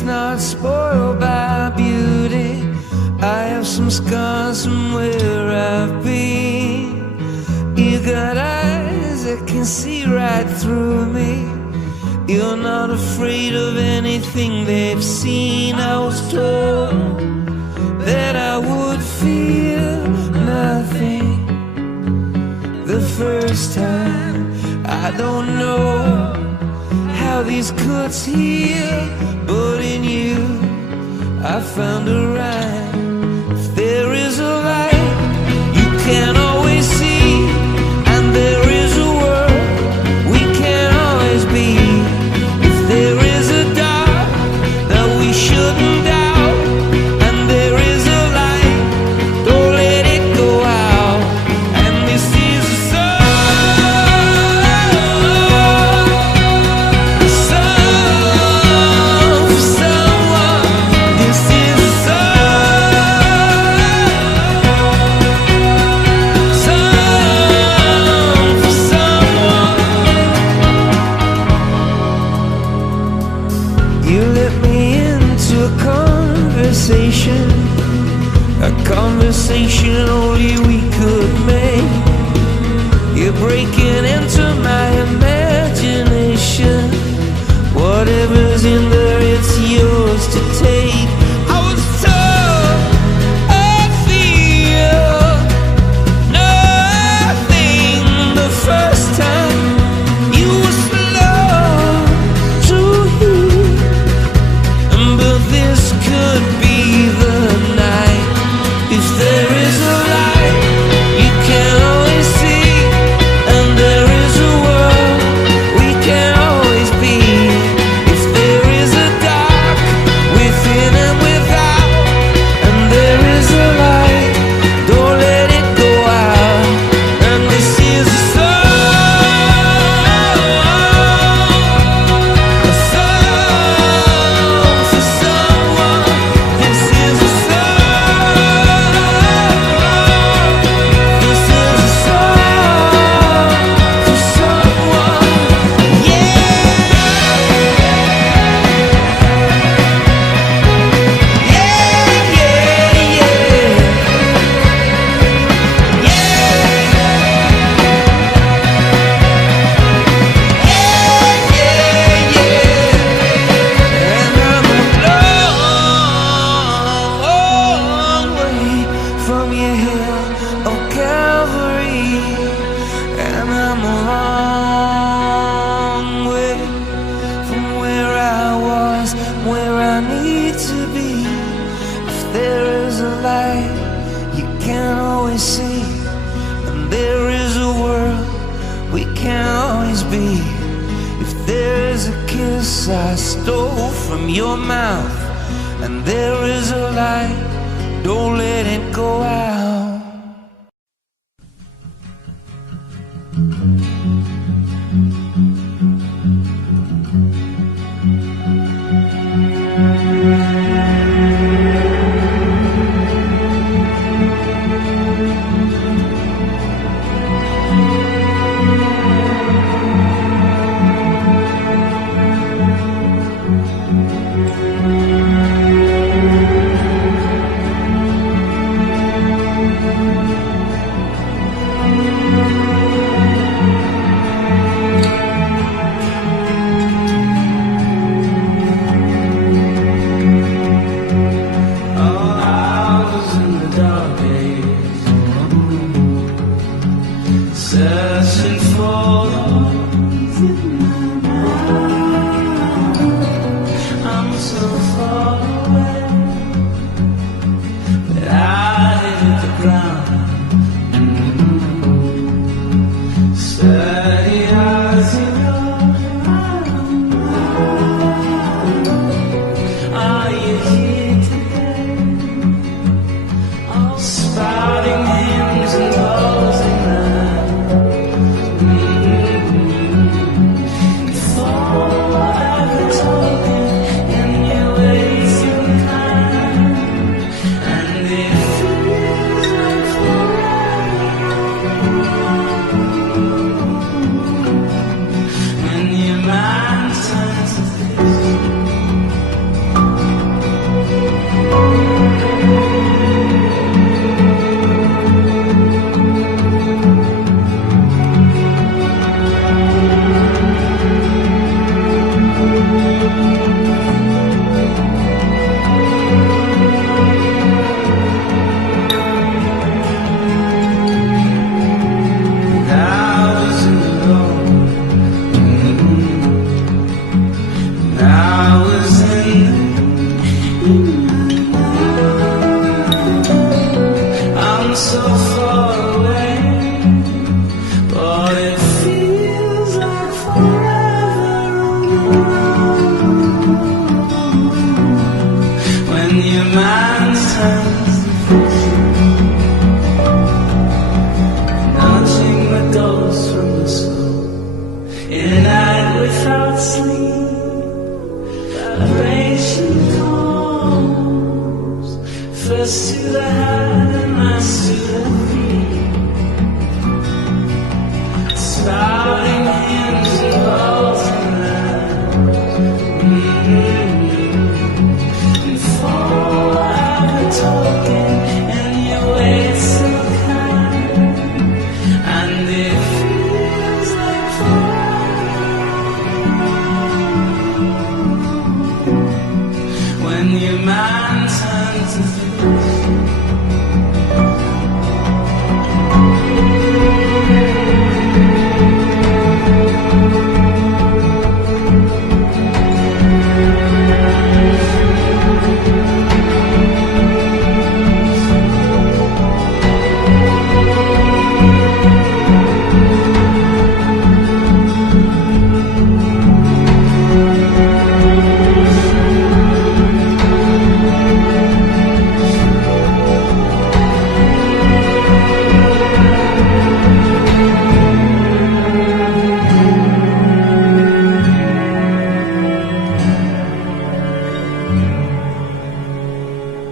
it's not spoiled by beauty. I have some scars from where I've been. You got eyes that can see right through me. You're not afraid of anything they've seen. I was told that I would feel nothing the first time. I don't know how these cuts heal, but in you I found a rhyme. If there is a light you can't always see, and there is a world we can't always be. If there is a dark that we shouldn't doubt, and there is a light, don't let it go out. And this is a song for someone. This is a song for someone. You let me into a conversation only we could make. You're breaking into my imagination. Whatever's in there, it's yours to take. I was told I feel nothing the first time. You were slow to hear, but this could be the night. If there is a light you can always see, and there is a world we can always be. If there is a dark within and without, and there is a light, don't let it go out. And this is a song for someone. This is a this is a song for someone. Yeah. And I'm a long way from your hill of Calvary, and I'm a long way from where I was, where I need to be. If there is a light you can't always see, and there is a world we can't always be. If there is a kiss I stole from your mouth, and there is a light, don't let it go out. Searching for I'm so far away that I hit the ground. Steady as you go. Are you here today? Spouting hymns and closing night. so far.